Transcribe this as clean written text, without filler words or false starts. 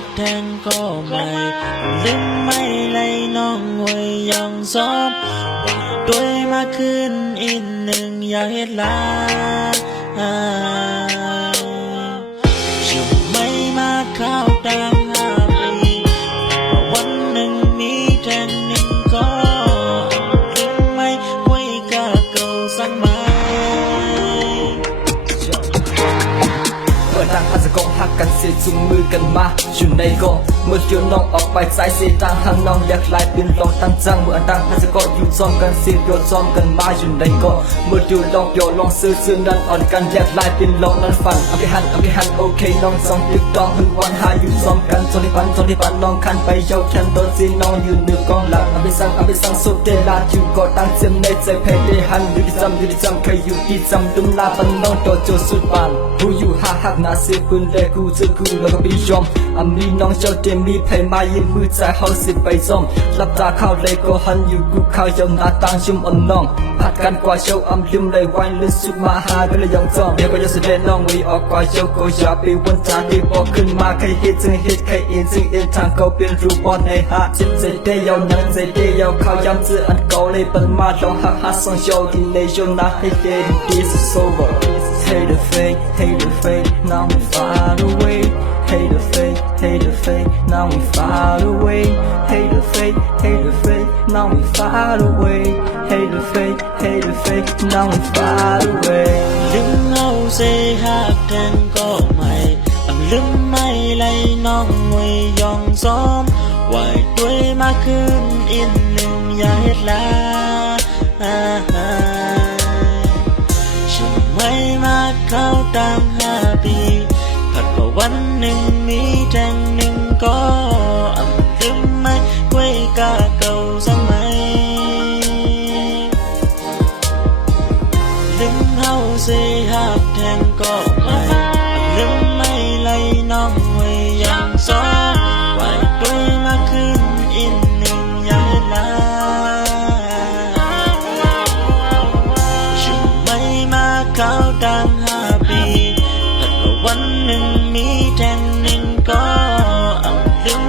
กแทงก็ไม่ลืมไม่เลยน้องหวยยังซ้อมว่าด้วยมาคืนอีกหนึ่งอย่าเฮ็ดลาจะไม่มาเข้าตาม5 ปีวันหนึ่งมีแทงหนึ่งก็ลืมไม่คุยกับเก่าสักไหมเมื่อต่างพันสกองหักกันเสียจุงมือกันมาอยู่ในกองเมื่อเกี่ยวน้องออกไปสายเสียต่างห่างน้องอยากลายเป็นลองตั้งจังเมื่อต่างพันสกองอยู่ซ้อมกันเสียโยนซ้อมกันมาอยู่ในกองเมื่อดูลองโยลองซื้อนั้นอ่อนกันอยากลายเป็นลองนั้นฝันเอาไปหันโอเคน้องสองตึกต้องหึงวันหาอยู่ซ้อมกันจนที่ปันน้องคันไปเย้าแทนตัวซีน้องยืนหนึ่งกองหลังเอาไปสั่งสุดเดลาอยู่ก็ตั้งเสียมในใจเพย์ได้หันอยู่ที่จำเคยอยู่ที่จำดุมลาปันน้องโดดโจสุดปานผู้อยู่หักนาเสียปืนเล็กกูเจอกูแล้วก็ไปยอมมีน้องเจ้าเต็มมีเพลมายิ้มมือใจเขาสิไปซ้อมรับตาเข้าเลยก็หันอยู่กูเข้าเจ้าหน้าต่างชุมอ่อนน้องผัดกันกว่าเจ้าลืมเลยวันลื่นสุดมาหาก็เลยยองซ้อมเดี๋ยวก็จะแสดงน้องวีออกกว่าเจ้าก็อย่าไปวันจานที่บอกขึ้นมาใครเฮ็ดจึงเฮ็ดใครอินจึงอินทางเขาเป็นรูปบอลในหาจิตใจเดียวนั่งใจเดียวเข้าย้ำจื้ออันเก่าเลยเป็นมาลองหักส่งโชว์ที่ในโยนนะให้เดิน This is over Hate the fake, now we far away. Hate the fake, now we far away. Hate the fake, now we far away. Hate the fake, now we far away. ลืมเอาเสียหักแทงก็ไม่ลืมไม่เลยน้องหวยยองซ้อมไหวด้วยมาคืนอีกหนึ่งอย่าเฮ็ดลาไม่มาเข้าตาม5 ปีผัดว่าวันหนึ่งมีแทงหนึ่งก็ลืมไม่คุยกับเก่าสักไหมลืมเอาเสียหักแทงก็ไม่ลืมไม่เลยน้องหวยยังซ้อมไหวด้วยมาคืนอีกหนึ่งอย่าเฮ็ดลาเข้าตาม5 ปีถ้าวันหนึ่งมีแทงหนึ่งก็ลืม